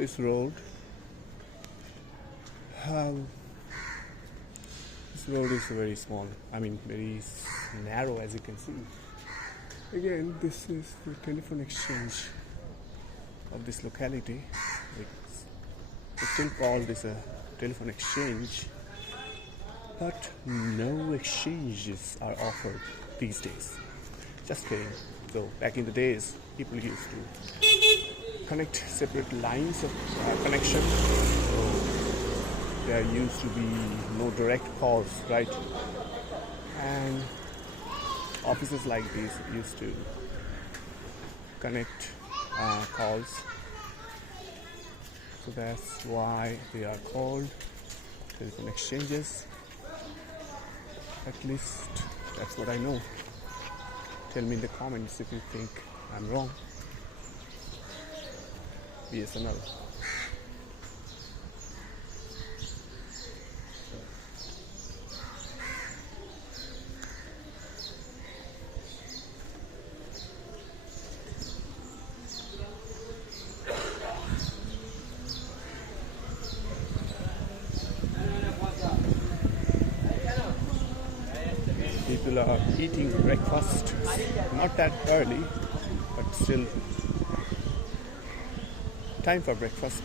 this road. This road is very small, very narrow, as you can see. Again, this is the telephone exchange of this locality. They still call this a telephone exchange, but no exchanges are offered these days. Just kidding. So back in the days, people used to connect separate lines of connection. So there used to be no direct calls, right? And offices like these used to connect calls. So that's why they are called telephone exchanges. At least that's what I know. Tell me in the comments if you think I'm wrong. BSNL. People are eating breakfast, not that early, but still time for breakfast.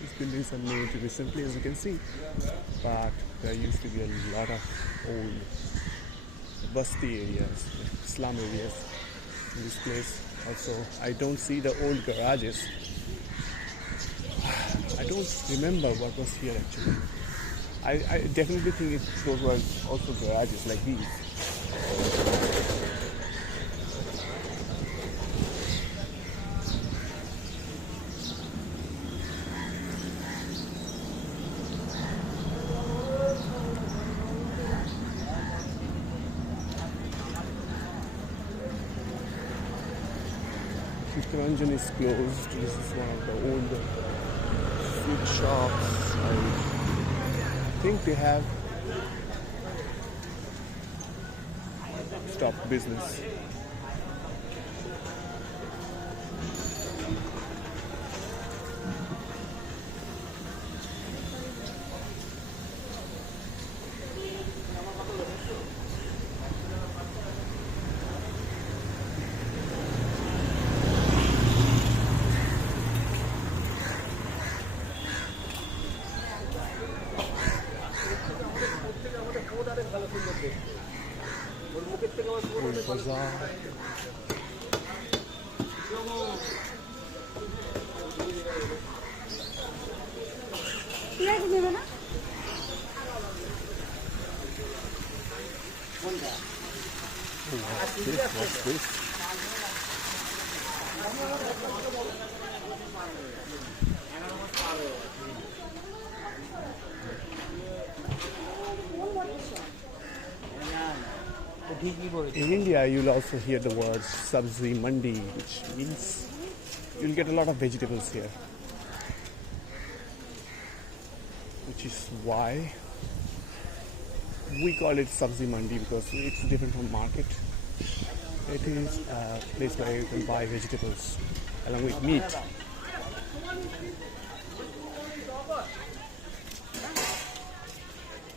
These buildings are made recently, as you can see, but there used to be a lot of old busty areas, slum areas in this place. Also, I don't see the old garages. I don't remember what was here actually. I definitely think those were also garages like these. Chittaranjan is closed. This is one of the older food shops. I think they have stopped business. Bazaar. What's this? In India, you'll also hear the word sabzi mandi, which means you'll get a lot of vegetables here. Which is why we call it sabzi mandi, because it's different from market. It is a place where you can buy vegetables along with meat.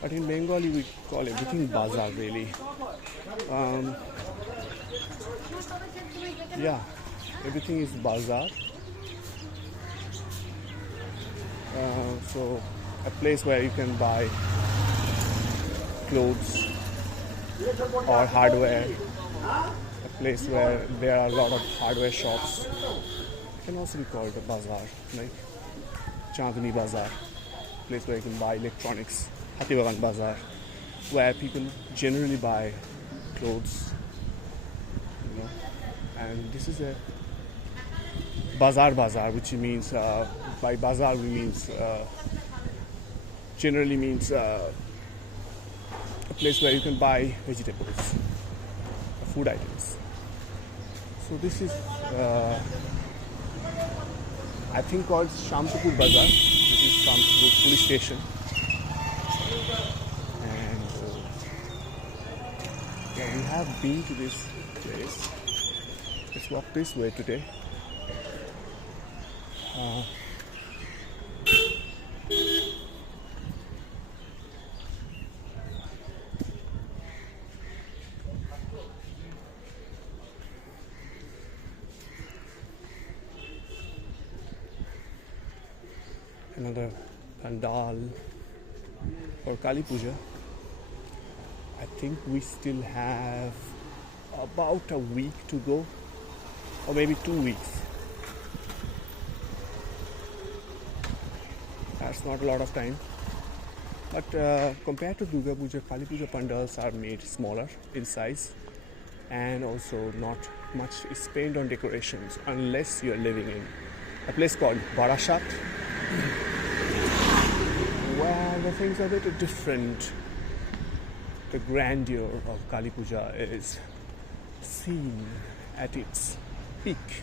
But in Bengali, we call everything bazaar, really. Yeah, everything is bazaar. So a place where you can buy clothes or hardware. A place where there are a lot of hardware shops. It can also be called a bazaar, like Chandni Bazaar. Place where you can buy electronics. Hatibagan Bazaar, where people generally buy clothes, and this is a bazaar, which means by bazaar we means generally means a place where you can buy vegetables, food items. So this is I think called Shamtapur Bazaar. This is Shamtapur police station. We have been to this place. Let's walk this way today. Another pandal for Kali Puja. I think we still have about a week to go, or maybe 2 weeks. That's not a lot of time. But compared to Durga Puja, Kali Puja pandals are made smaller in size, and also not much is spent on decorations unless you're living in a place called Barashat, where the things are a bit different. The grandeur of Kali Puja is seen at its peak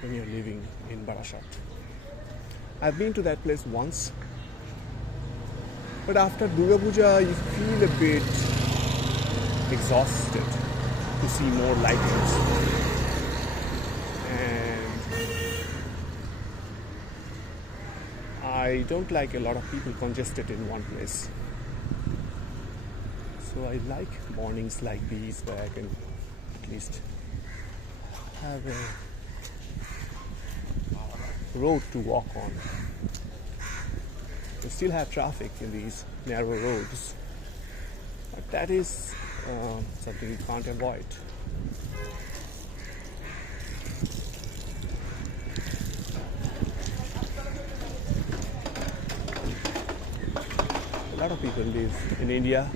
when you're living in Barashat. I've been to that place once, but after Durga Puja you feel a bit exhausted to see more lightings. And I don't like a lot of people congested in one place. So I like mornings like these where I can at least have a road to walk on. We still have traffic in these narrow roads, but that is something you can't avoid. A lot of people live in India,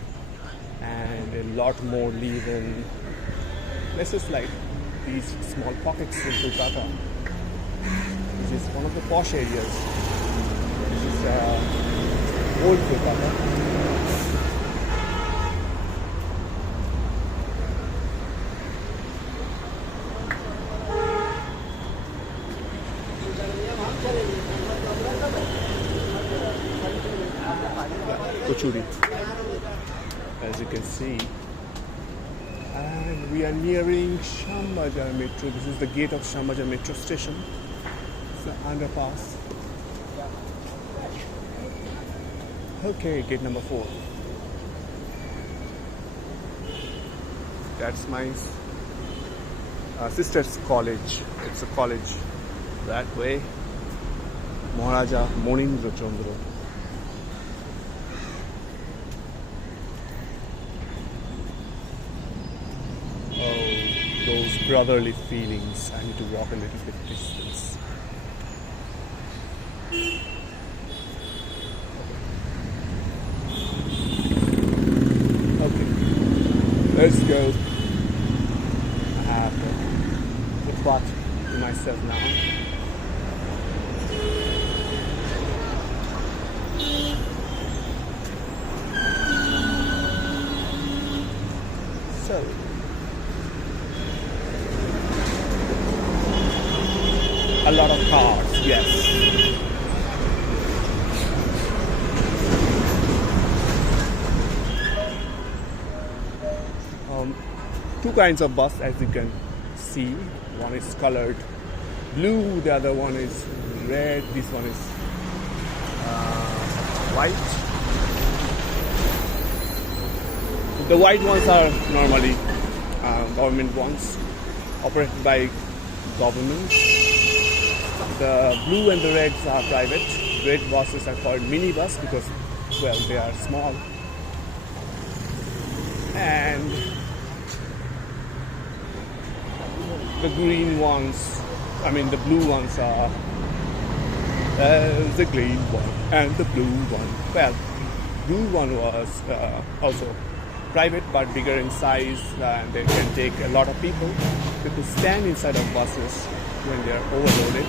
and a lot more live in places like these small pockets in Kolkata, which is one of the posh areas. This is old Kolkata. Kochuri, as you can see. And we are nearing Shambajar Metro. This is the gate of Shambajar Metro station. It's the underpass. Okay, gate number 4. That's my sister's college. It's a college that way. Maharaja Monindra Chandra. Those brotherly feelings. I need to walk a little bit distance. Okay, let's go. I have the plot to myself now. So, a lot of cars, yes. Two kinds of bus, as you can see. One is colored blue, the other one is red, this one is white. The white ones are normally government ones, operated by government. The blue and the reds are private. Red buses are called minibus because, well, they are small. And the green ones, the blue ones are the green one and the blue one. Well, blue one was also private but bigger in size, and they can take a lot of people. People stand inside of buses when they are overloaded.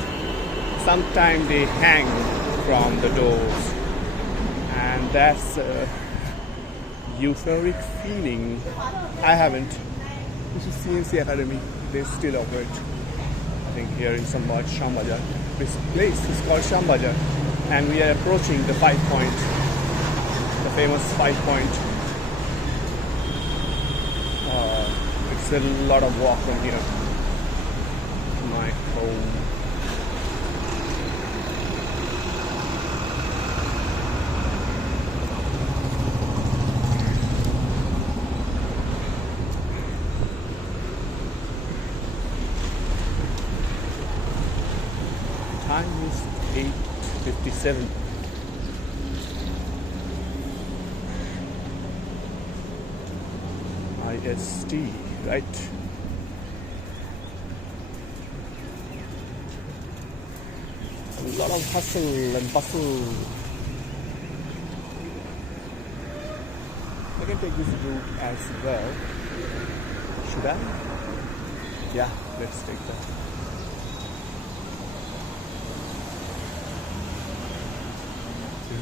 Sometimes they hang from the doors, and that's a euphoric feeling. I haven't. This is CNC Academy. They still operate. I think here in Shambajar. This place is called Shambajar, and we are approaching the 5 Point, the famous 5 Point a lot of walk from here to my home. Time is 8:57. IST, right? A lot of hustle and bustle. I can take this route as well. Should I? Yeah, let's take that.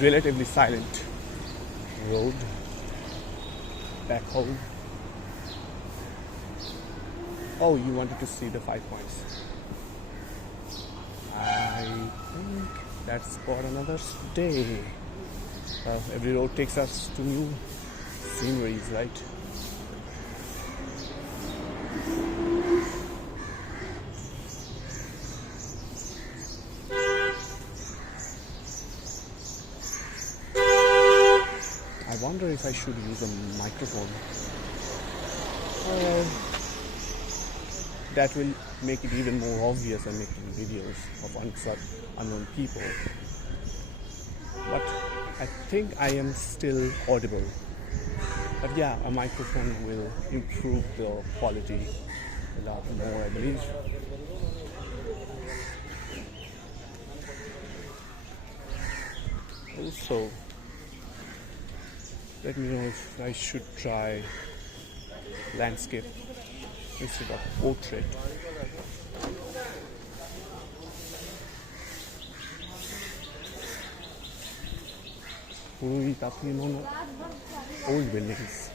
Relatively silent road back home. Oh, you wanted to see the 5 points. I think that's for another day. Every road takes us to new sceneries, right? I wonder if I should use a microphone. That will make it even more obvious when making videos of unknown people. But I think I am still audible. But yeah, a microphone will improve the quality a lot more, I believe. Also, let me know if I should try landscape instead of portrait. Old buildings.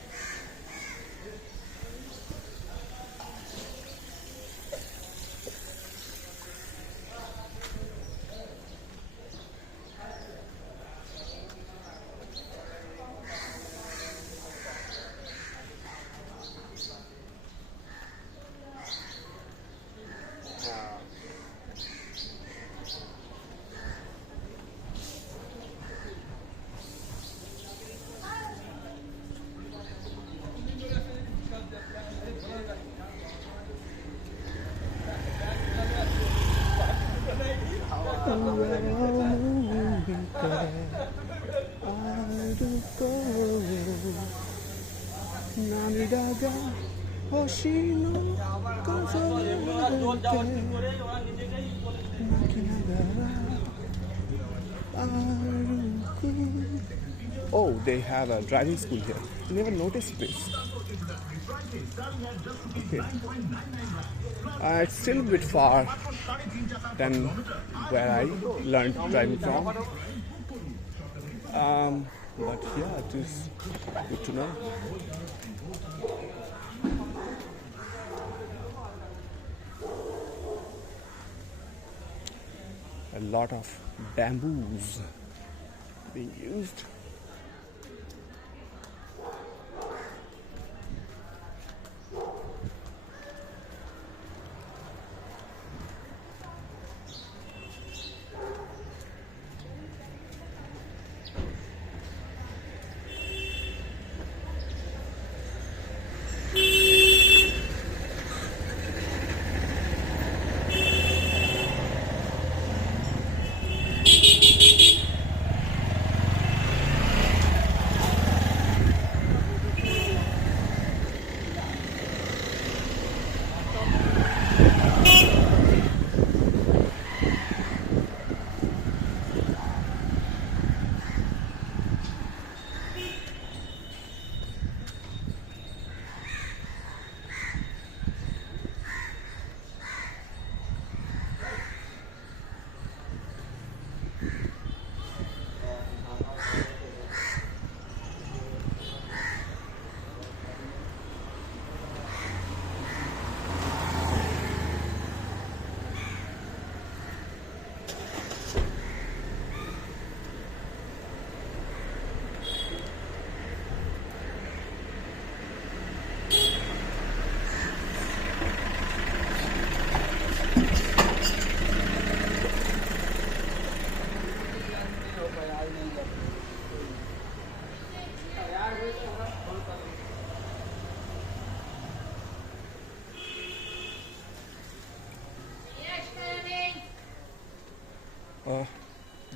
Oh, they have a driving school here. I never noticed this. Okay. It's still a bit far than where I learned driving from. But yeah, it is good to know. A lot of bamboos being used.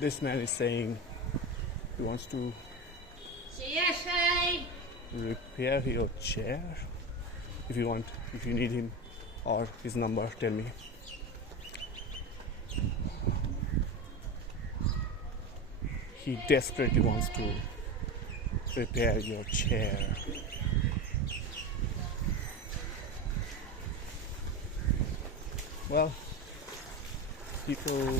this man is saying he wants to repair your chair. If you need him or his number, tell me. He desperately wants to repair your chair. Well, people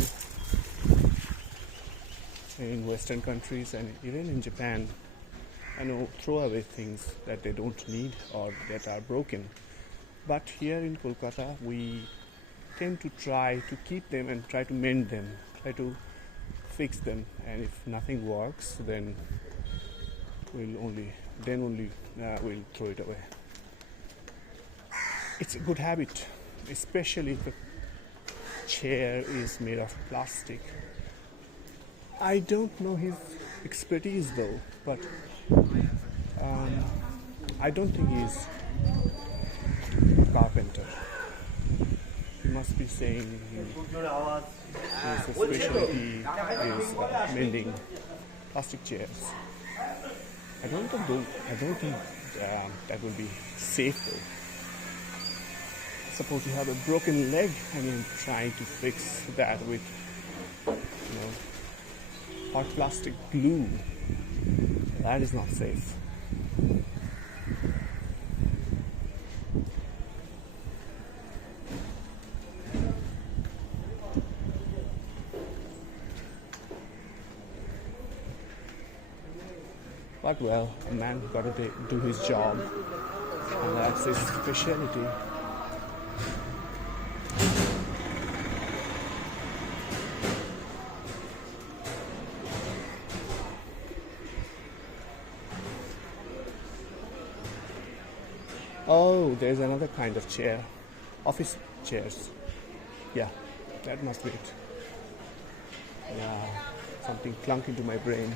in Western countries and even in Japan, I know, throw away things that they don't need or that are broken. But here in Kolkata, we tend to try to keep them and try to mend them, try to fix them. And if nothing works, then we'll throw it away. It's a good habit, especially if the chair is made of plastic. I don't know his expertise though, but I don't think he's a carpenter. He must be saying his specialty is mending plastic chairs. I don't think that would be safe though. Suppose you have a broken leg and you're trying to fix that with, hot plastic glue. That is not safe. But well, a man got to do his job, and that's his specialty. Oh, there's another kind of chair. Office chairs. Yeah, that must be it. Yeah, something clunked into my brain.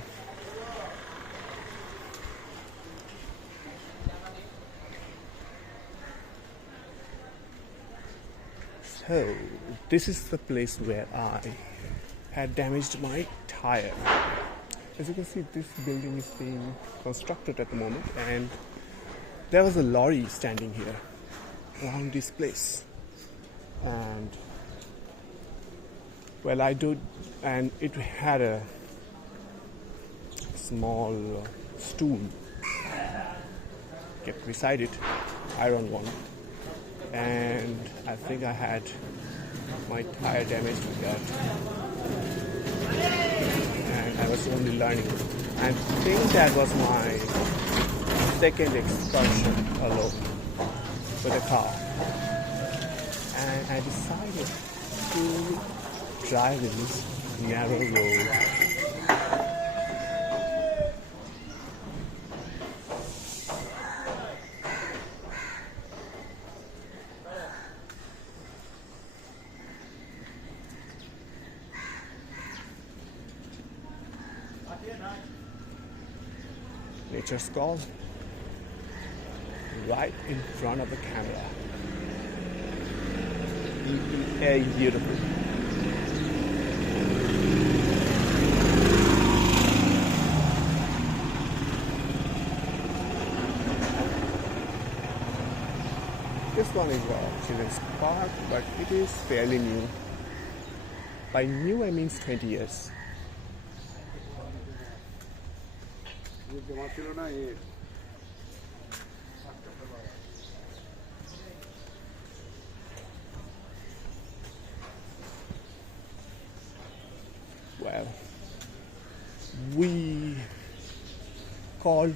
So, this is the place where I had damaged my tire. As you can see, this building is being constructed at the moment, and there was a lorry standing here around this place. And well, and it had a small stool kept beside it, iron one, and I think I had my tire damaged with that, and I was only learning. I think that was my second excursion alone with a car, and I decided to drive in this narrow road. Nature's call, right in front of the camera. Very beautiful. This one is Children's Park, but it is fairly new. By new, I mean 20 years. Well, we call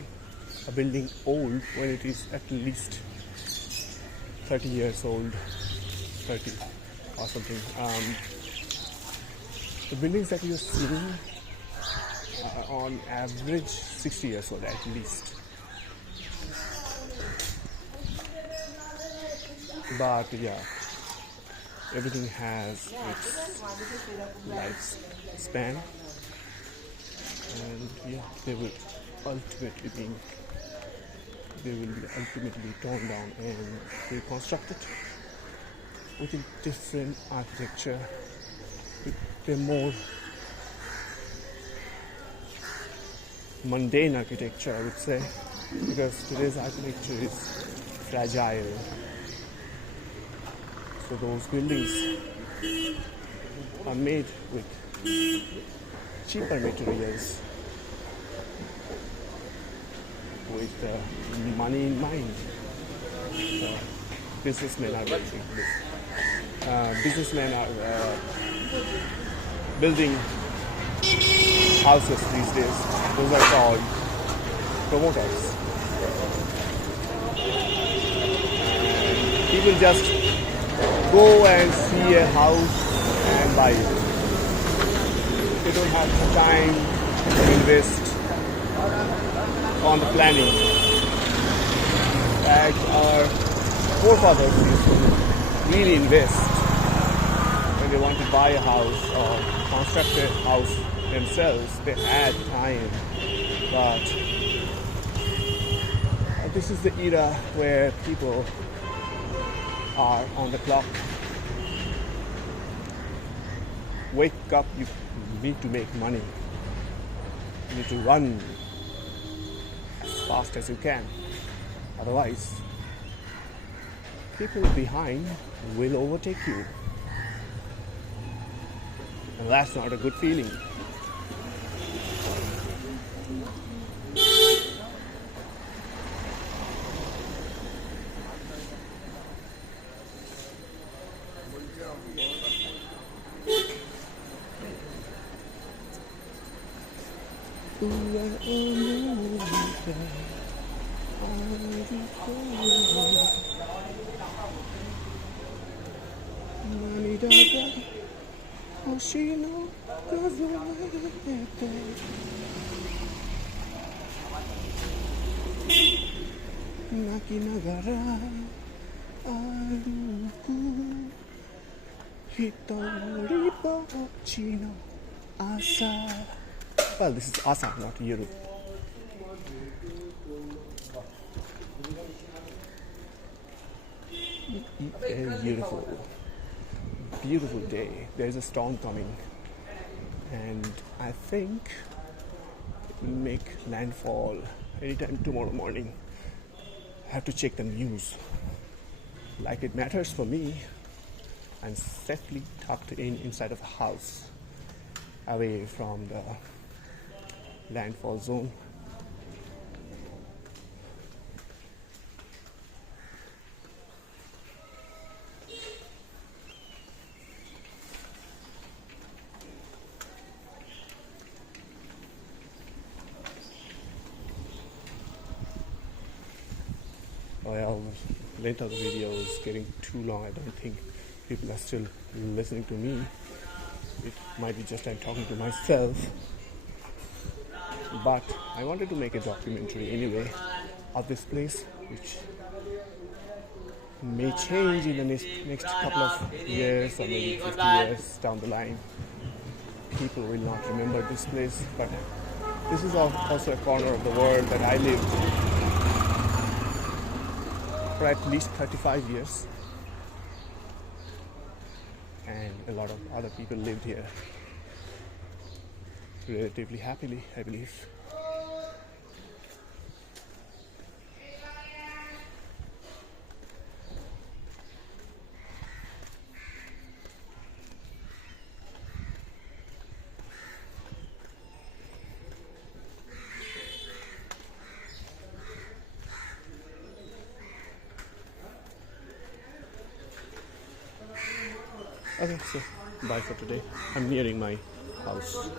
a building old when it is at least 30 years old, 30 or something. The buildings that you're seeing are on average 60 years old at least. But yeah, everything has its lifespan, and yeah, they will ultimately be torn down and reconstructed with a different architecture, with a more mundane architecture, I would say, because today's architecture is fragile. So those buildings are made with cheaper materials, with money in mind. Businessmen are building this. Businessmen are building houses these days. Those are called promoters. People just go and see a house and buy it. They don't have the time to invest on the planning. Like our forefathers used to really invest when they want to buy a house or construct a house themselves. They had time, but this is the era where people are on the clock. Wake up, you need to make money. You need to run as fast as you can. Otherwise, people behind will overtake you. And that's not a good feeling. Nakinagara aluku hitori bochi no asa. Well, this is Asa, not Europe. A beautiful day. There's a storm coming, and I think it will make landfall anytime tomorrow morning. I have to check the news. Like it matters for me, I'm safely tucked inside of a house, away from the landfall zone. Well, the length of the video is getting too long. I don't think people are still listening to me. It might be just I'm talking to myself. But I wanted to make a documentary anyway of this place, which may change in the next couple of years or maybe 50 years down the line. People will not remember this place, but this is also a corner of the world that I lived for at least 35 years. And a lot of other people lived here relatively happily, I believe. Okay, so bye for today. I'm nearing my house.